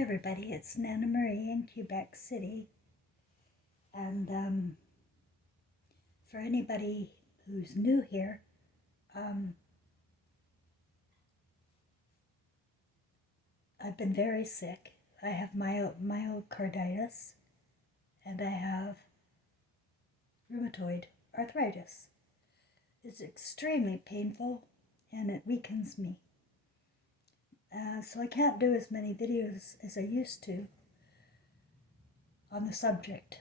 Hi everybody, it's Nana Marie in Quebec City, and for anybody who's new here, I've been very sick. I have myocarditis and I have rheumatoid arthritis. It's extremely painful and it weakens me. So I can't do as many videos as I used to on the subject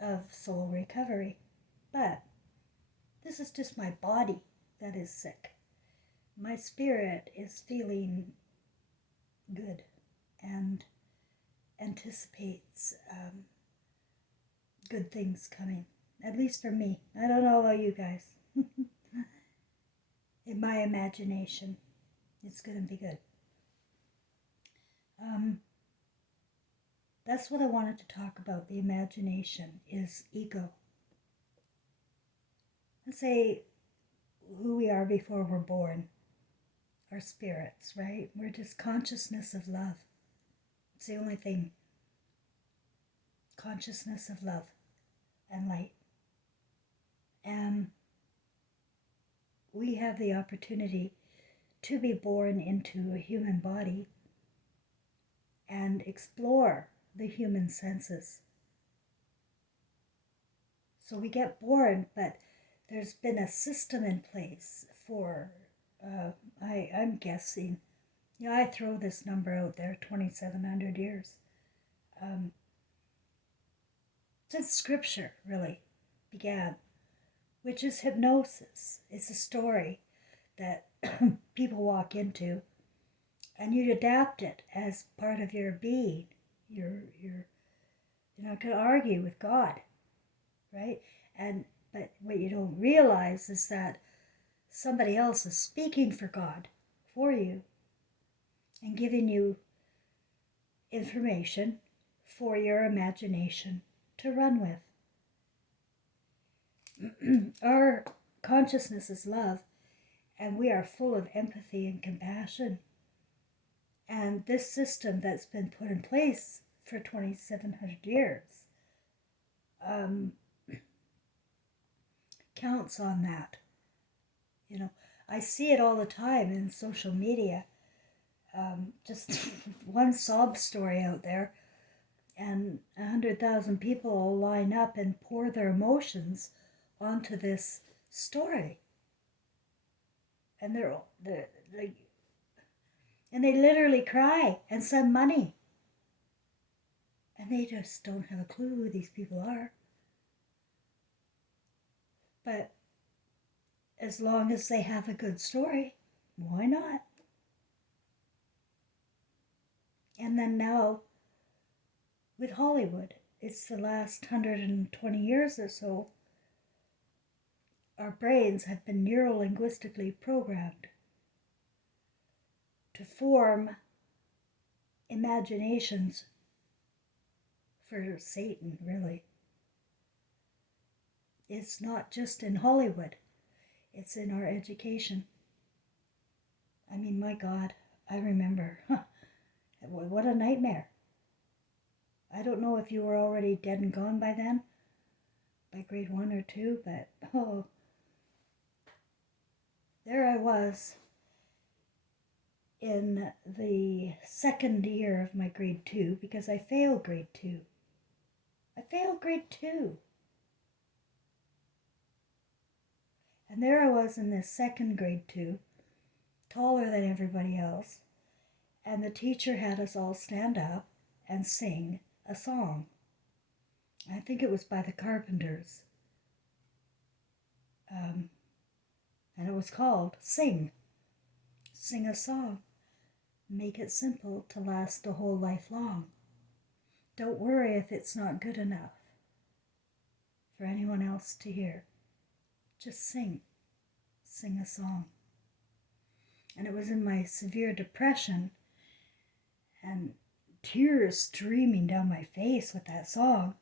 of soul recovery. But this is just my body that is sick. My spirit is feeling good and anticipates good things coming. At least for me. I don't know about you guys. In my imagination, it's going to be good. That's what I wanted to talk about. The imagination is ego. Let's say who we are before we're born. Our spirits, right? We're just consciousness of love. It's the only thing. Consciousness of love and light. And we have the opportunity to be born into a human body and explore the human senses. So we get born, but there's been a system in place for, I'm guessing, I throw this number out there, 2,700 years. Since scripture really began, which is hypnosis. It's a story that people walk into and you adapt it as part of your being. You're not going to argue with God, right? But what you don't realize is that somebody else is speaking for God, for you, and giving you information for your imagination to run with. Our consciousness is love, and we are full of empathy and compassion. And this system that's been put in place for 2,700 years counts on that. I see it all the time in social media. Just one sob story out there, and 100,000 people will line up and pour their emotions onto this story. And they literally cry and send money. And they just don't have a clue who these people are. But as long as they have a good story, why not? And then now, with Hollywood, it's the last 120 years or so, our brains have been neuro-linguistically programmed to form imaginations for Satan, really. It's not just in Hollywood, it's in our education. I mean, my God, I remember. What a nightmare. I don't know if you were already dead and gone by then, by grade 1 or 2, but there I was in the second year of my grade 2, because I failed grade 2. I failed grade 2. And there I was in this second grade 2, taller than everybody else, and the teacher had us all stand up and sing a song. I think it was by the Carpenters. And it was called Sing. Sing a song. Make it simple to last the whole life long. Don't worry if it's not good enough for anyone else to hear. Just sing. Sing a song. And it was in my severe depression and tears streaming down my face with that song.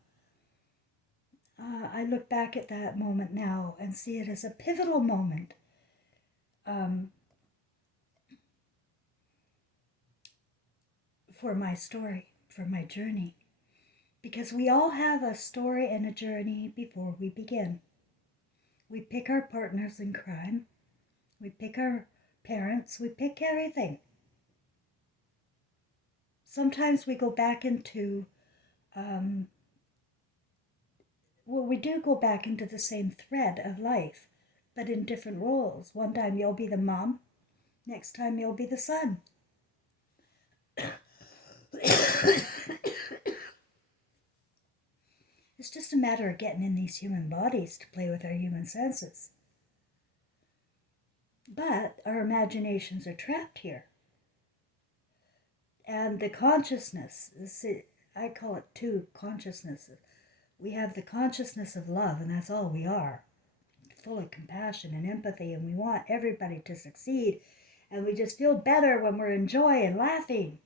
I look back at that moment now and see it as a pivotal moment. for my story, for my journey. Because we all have a story and a journey before we begin. We pick our partners in crime. We pick our parents. We pick everything. Sometimes we go back into, we do go back into the same thread of life, but in different roles. One time you'll be the mom. Next time you'll be the son. It's just a matter of getting in these human bodies to play with our human senses. But our imaginations are trapped here. And the consciousness, I call it two consciousnesses. We have the consciousness of love, and that's all we are. Full of compassion and empathy, and we want everybody to succeed. And we just feel better when we're in joy and laughing.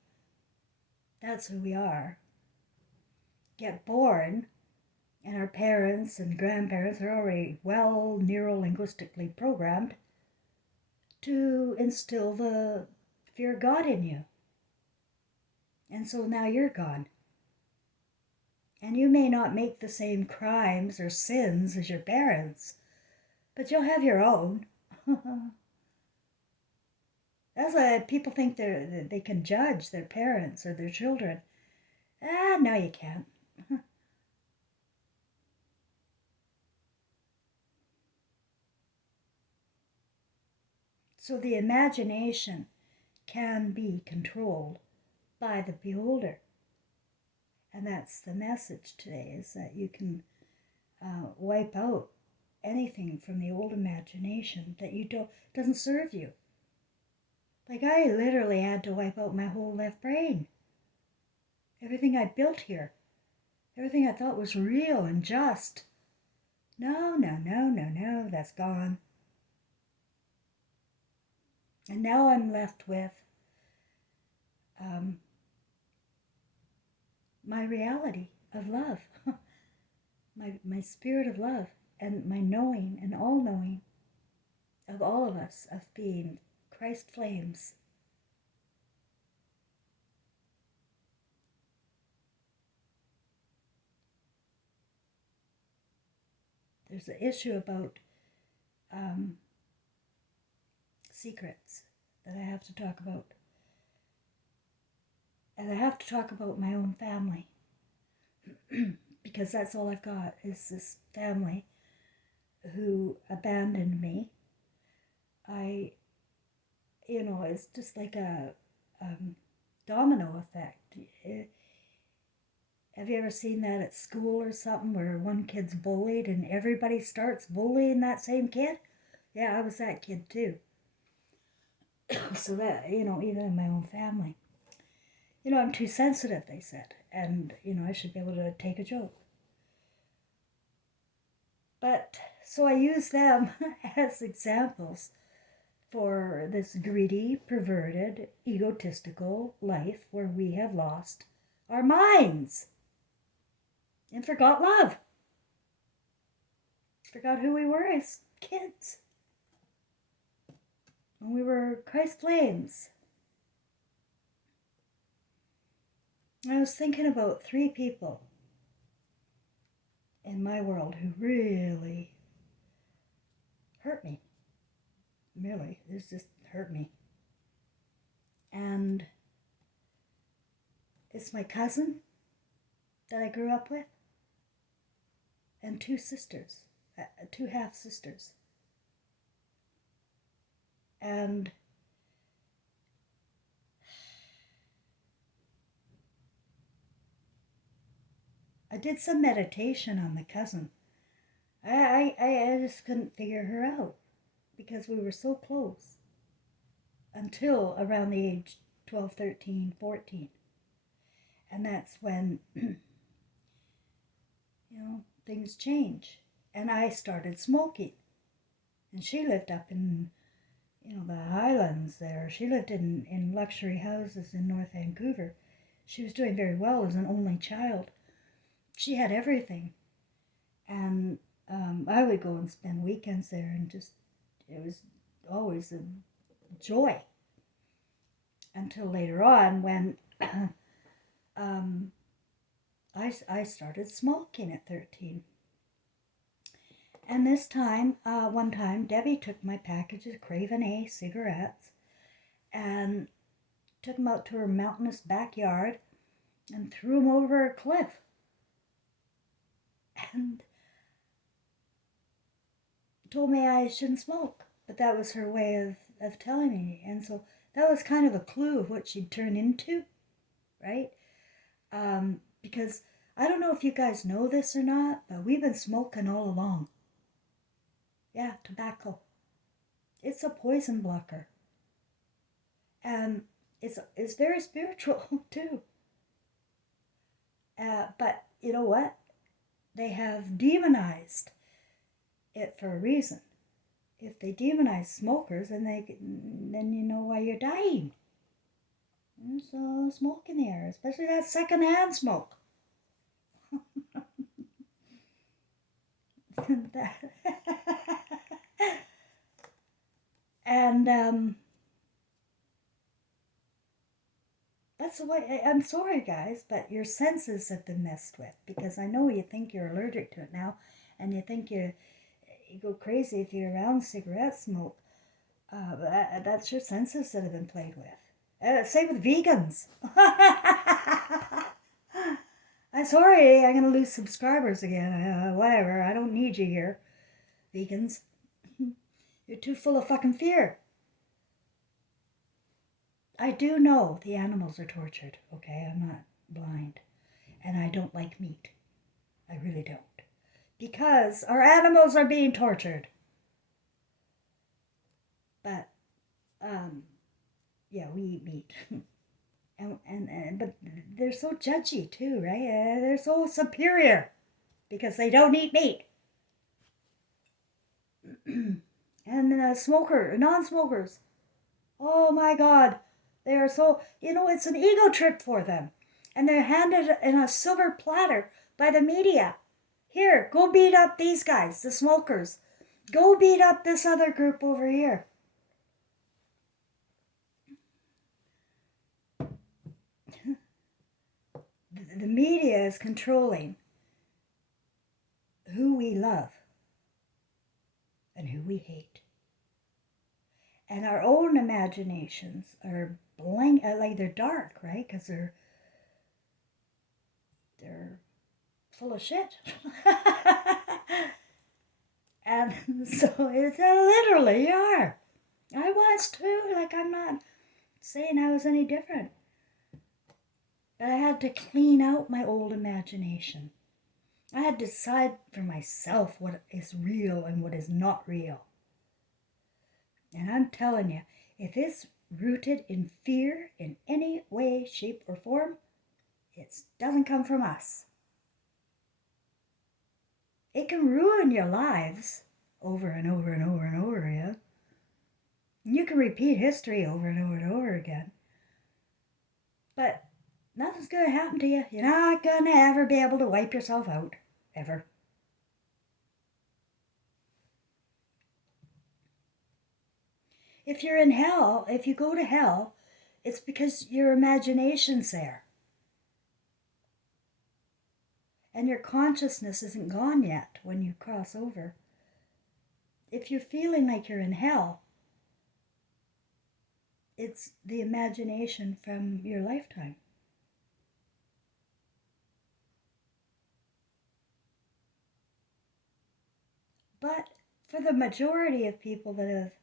That's who we are. Get born, and our parents and grandparents are already well neuro-linguistically programmed to instill the fear of God in you. And so now you're gone. And you may not make the same crimes or sins as your parents, but you'll have your own. That's why people think they can judge their parents or their children. No, you can't. So the imagination can be controlled by the beholder. And that's the message today, is that you can wipe out anything from the old imagination that doesn't serve you. Like, I literally had to wipe out my whole left brain. Everything I built here. Everything I thought was real and just. No, that's gone. And now I'm left with my reality of love. my spirit of love, and my knowing and all-knowing of all of us, of being Christ flames. There's an issue about secrets that I have to talk about. And I have to talk about my own family. Because that's all I've got, is this family who abandoned me. It's just like a domino effect. Have you ever seen that at school or something, where one kid's bullied and everybody starts bullying that same kid? Yeah, I was that kid too. So that, even in my own family. I'm too sensitive, they said. And, I should be able to take a joke. But, so I use them as examples for this greedy, perverted, egotistical life where we have lost our minds and forgot love. Forgot who we were as kids. When we were Christ flames. I was thinking about 3 people in my world who really hurt me. Really, this just hurt me. And it's my cousin that I grew up with, and 2 sisters, 2 half-sisters. And I did some meditation on the cousin. I just couldn't figure her out because we were so close until around the age 12, 13, 14. And that's when, things change. And I started smoking. And she lived up in, the Highlands there. She lived in luxury houses in North Vancouver. She was doing very well as an only child. She had everything. And I would go and spend weekends there, and it was always a joy. Until later on, when um, I started smoking at 13. And this time, one time, Debbie took my package of Craven A cigarettes and took them out to her mountainous backyard and threw them over a cliff. And told me I shouldn't smoke. But that was her way of telling me. And so that was kind of a clue of what she'd turn into, right? Because I don't know if you guys know this or not, but we've been smoking all along. Yeah, tobacco. It's a poison blocker. And it's very spiritual too. But you know what? They have demonized it for a reason. If they demonize smokers, then you know why you're dying. There's smoke in the air, especially that secondhand smoke. And that's the way. I'm sorry, guys, but your senses have been messed with, because I know you think you're allergic to it now, and you think you go crazy if you're around cigarette smoke. That's your senses that have been played with. Same with vegans. I'm sorry, I'm going to lose subscribers again. Whatever, I don't need you here, vegans. You're too full of fucking fear. I do know the animals are tortured, okay? I'm not blind. And I don't like meat. I really don't. Because our animals are being tortured. But, yeah, we eat meat. But they're so judgy too, right? They're so superior because they don't eat meat. And non-smokers. Oh my God. They are so, it's an ego trip for them. And they're handed in a silver platter by the media. Here, go beat up these guys, the smokers. Go beat up this other group over here. The media is controlling who we love and who we hate. And our own imaginations are blank, like they're dark, right? Because they're full of shit. And so it's literally you are. I was too. Like, I'm not saying I was any different. But I had to clean out my old imagination. I had to decide for myself what is real and what is not real. And I'm telling you, if it's rooted in fear in any way, shape, or form, it doesn't come from us. It can ruin your lives over and over and over and over again. You can repeat history over and over and over again. But nothing's going to happen to you. You're not going to ever be able to wipe yourself out. Ever. If you're in hell, if you go to hell, it's because your imagination's there. And your consciousness isn't gone yet when you cross over. If you're feeling like you're in hell, it's the imagination from your lifetime. But for the majority of people that have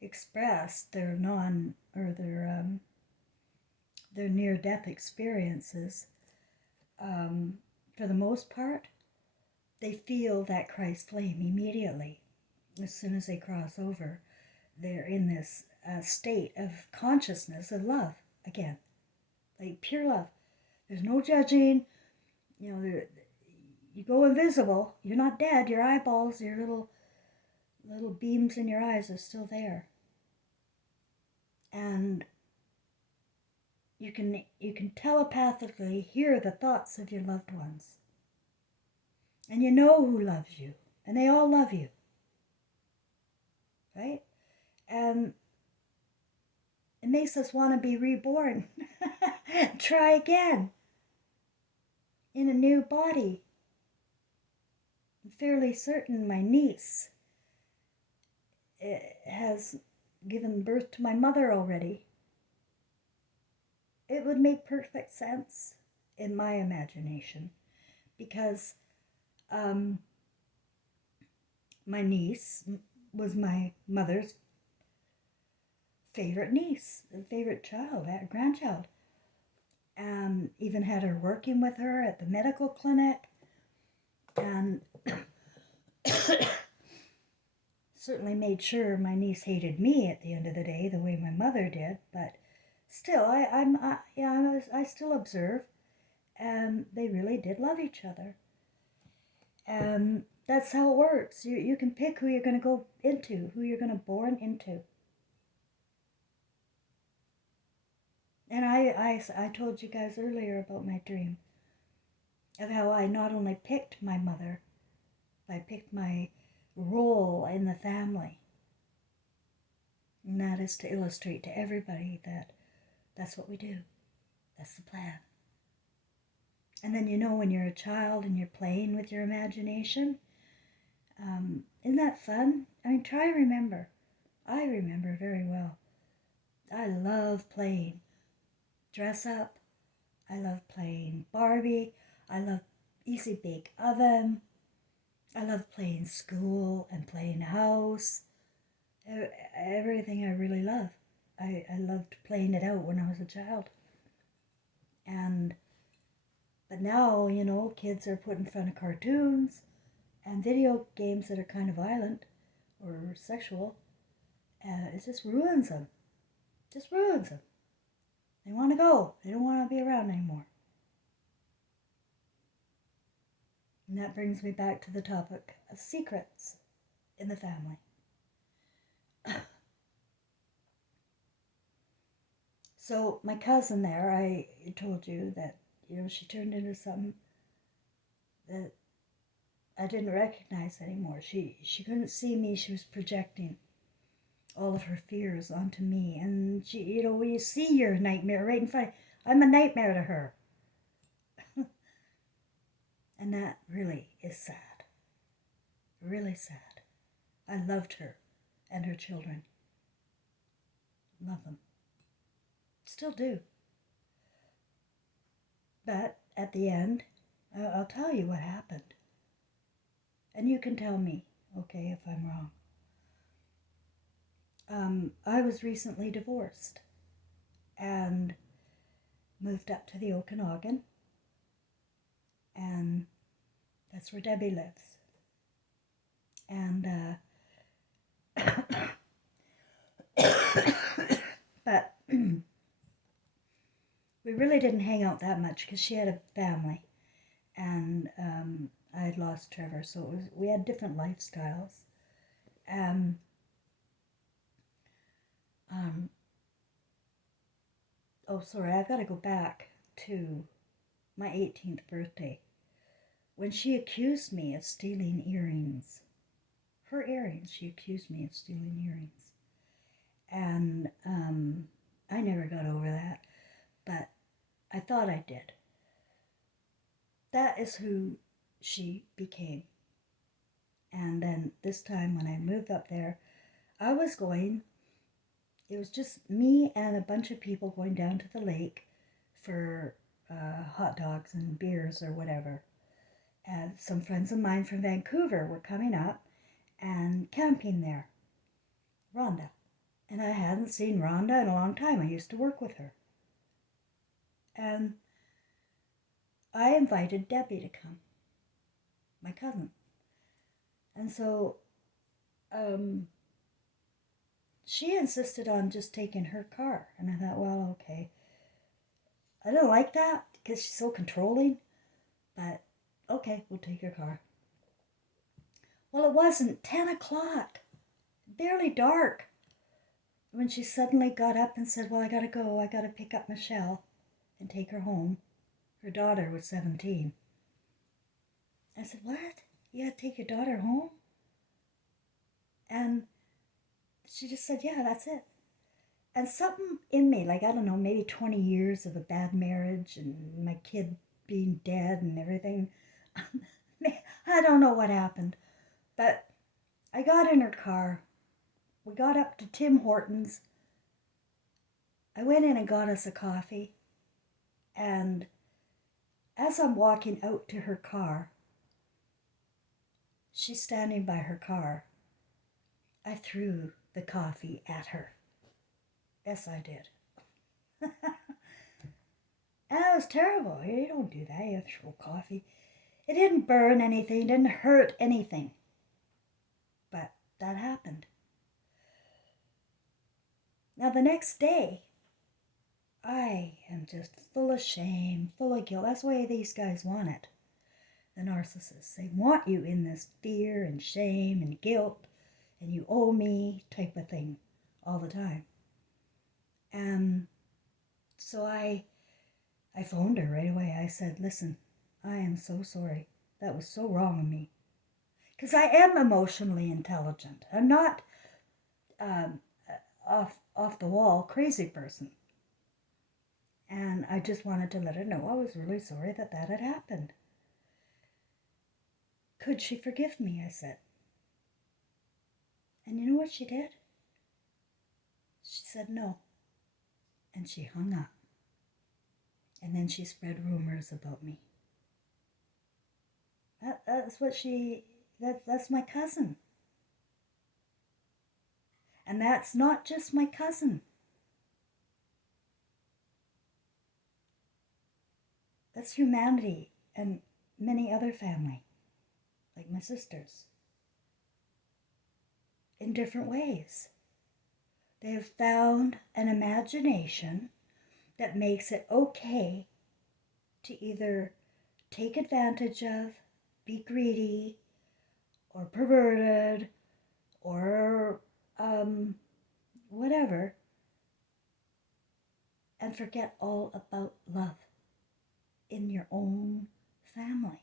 expressed their their near-death experiences, for the most part, they feel that Christ flame immediately. As soon as they cross over, they're in this state of consciousness of love again, like pure love. There's no judging. You go invisible. You're not dead. Your eyeballs, your little beams in your eyes are still there. And you can telepathically hear the thoughts of your loved ones. And you know who loves you. And they all love you. Right? And it makes us want to be reborn. Try again. in a new body. I'm fairly certain my niece has given birth to my mother already. It would make perfect sense in my imagination because my niece was my mother's favorite niece, favorite child, grandchild. And even had her working with her at the medical clinic. And certainly made sure my niece hated me at the end of the day, the way my mother did. But still, I still observe, and they really did love each other. And that's how it works. You can pick who you're going to go into, who you're going to born into. And I told you guys earlier about my dream of how I not only picked my mother, but I picked my role in the family. And that is to illustrate to everybody that that's what we do. That's the plan. And then when you're a child and you're playing with your imagination, isn't that fun? I mean, try to remember. I remember very well. I love playing dress up. I love playing Barbie. I love Easy Bake Oven. I love playing school and playing house. Everything I really love. I loved playing it out when I was a child. But now, kids are put in front of cartoons and video games that are kind of violent or sexual. It just ruins them. Just ruins them. They want to go. They don't want to be around anymore. And that brings me back to the topic of secrets in the family. So my cousin there, I told you that, she turned into something that I didn't recognize anymore. She couldn't see me. She was projecting all of her fears onto me. And she, when you see your nightmare right in front, I'm a nightmare to her. And that really is sad. Really sad. I loved her and her children. Love them. Still do. But at the end, I'll tell you what happened. And you can tell me, okay, if I'm wrong. I was recently divorced and moved up to the Okanagan. And that's where Debbie lives. And, but we really didn't hang out that much because she had a family. And I had lost Trevor, so we had different lifestyles. Oh, sorry, I've got to go back to my 18th birthday when she accused me of stealing earrings. Her earrings, she accused me of stealing earrings. And I never got over that, but I thought I did. That is who she became. And then this time when I moved up there, it was just me and a bunch of people going down to the lake for hot dogs and beers or whatever. And some friends of mine from Vancouver were coming up and camping there. Rhonda. And I hadn't seen Rhonda in a long time. I used to work with her. And I invited Debbie to come, my cousin. And so she insisted on just taking her car. And I thought, well, okay. I don't like that because she's so controlling. But okay, we'll take her car. Well, it wasn't 10 o'clock. Barely dark. When she suddenly got up and said, well, I gotta go. I gotta pick up Michelle and take her home. Her daughter was 17. I said, what? You gotta take your daughter home? And she just said, yeah, that's it. And something in me, like, I don't know, maybe 20 years of a bad marriage and my kid being dead and everything. I don't know what happened, but I got in her car. We got up to Tim Hortons. I went in and got us a coffee. And as I'm walking out to her car, she's standing by her car. I threw the coffee at her. Yes, I did. And it was terrible. You don't do that. You throw coffee. It didn't burn anything, didn't hurt anything. But that happened. Now the next day, I am just full of shame, full of guilt. That's the way these guys want it. The narcissists. They want you in this fear and shame and guilt and you owe me type of thing all the time. And so I phoned her right away. I said, listen, I am so sorry. That was so wrong of me. Because I am emotionally intelligent. I'm not off the wall crazy person. And I just wanted to let her know I was really sorry that had happened. Could she forgive me? I said. And you know what she did? She said no. And she hung up. And then she spread rumors about me. That's my cousin. And that's not just my cousin. That's humanity and many other family, like my sisters, in different ways. They have found an imagination that makes it okay to either take advantage of, be greedy, or perverted, or whatever, and forget all about love in your own family.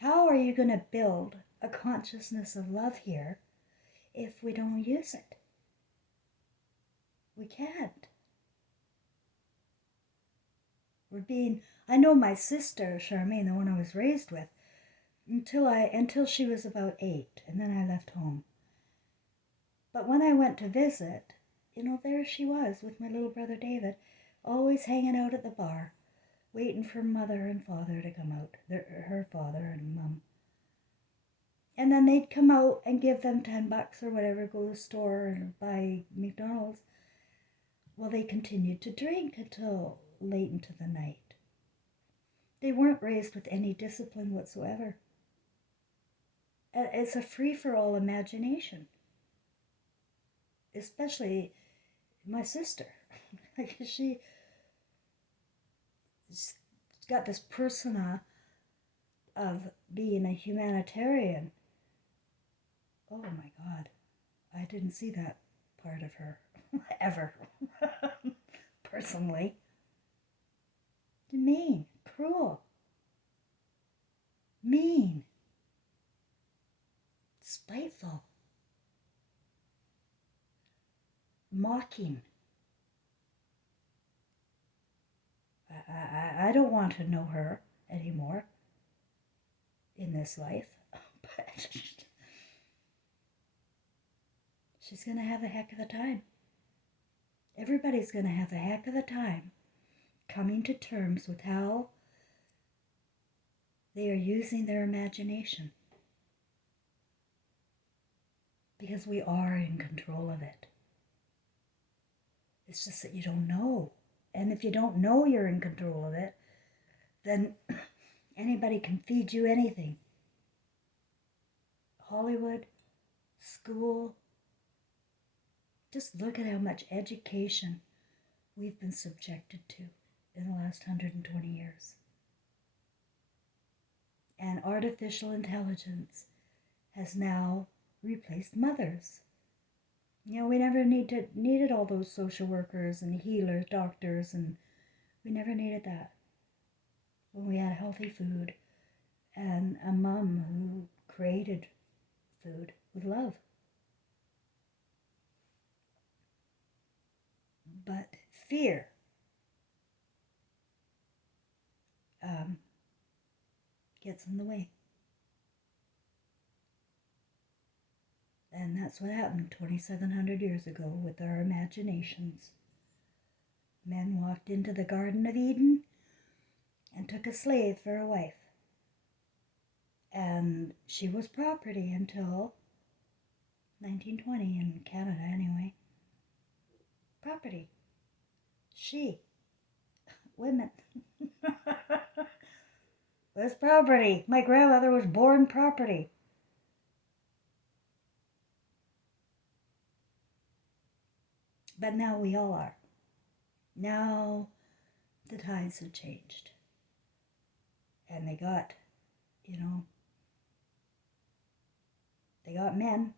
How are you going to build a consciousness of love here if we don't use it? We can't. I know my sister, Charmaine, the one I was raised with, until she was about 8, and then I left home. But when I went to visit, there she was with my little brother David, always hanging out at the bar, waiting for mother and father to come out, her father and mum. And then they'd come out and give them $10 or whatever, go to the store and buy McDonald's. Well, they continued to drink until late into the night. They weren't raised with any discipline whatsoever. It's a free-for-all imagination. Especially my sister. She's got this persona of being a humanitarian. Oh my God. I didn't see that part of her ever. Personally. Mean, cruel, mean, spiteful, mocking. I don't want to know her anymore in this life, but she's going to have a heck of a time. Everybody's going to have a heck of a time coming to terms with how they are using their imagination. Because we are in control of it. It's just that you don't know. And if you don't know you're in control of it, then anybody can feed you anything. Hollywood, school. Just look at how much education we've been subjected to in the last 120 years. And artificial intelligence has now replaced mothers. We never needed all those social workers and healers, doctors, and we never needed that. When we had healthy food and a mom who created food with love. But fear gets in the way. And that's what happened 2,700 years ago with our imaginations. Men walked into the Garden of Eden and took a slave for a wife. And she was property until 1920 in Canada anyway. Property. She. Women. was property. My grandmother was born property. But now we all are. Now the tides have changed. And they got, they got men,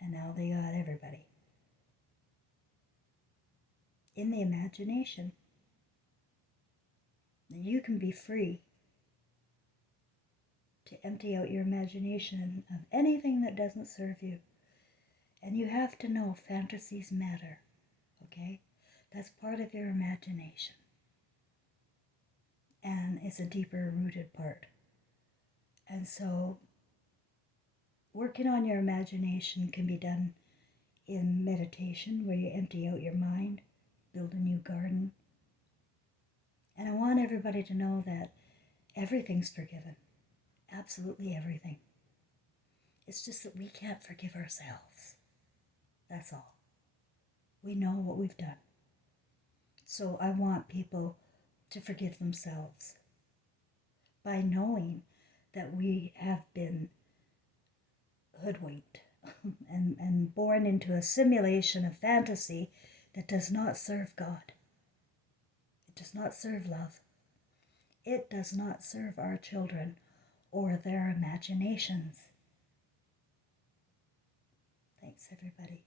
and now they got everybody. In the imagination, you can be free to empty out your imagination of anything that doesn't serve you. And you have to know fantasies matter, okay? That's part of your imagination. And it's a deeper rooted part. And so working on your imagination can be done in meditation, where you empty out your mind, build a new garden. And I want everybody to know that everything's forgiven. Absolutely everything. It's just that we can't forgive ourselves. That's all. We know what we've done. So I want people to forgive themselves by knowing that we have been hoodwinked and born into a simulation of fantasy that does not serve God. It does not serve love. It does not serve our children or their imaginations. Thanks, everybody.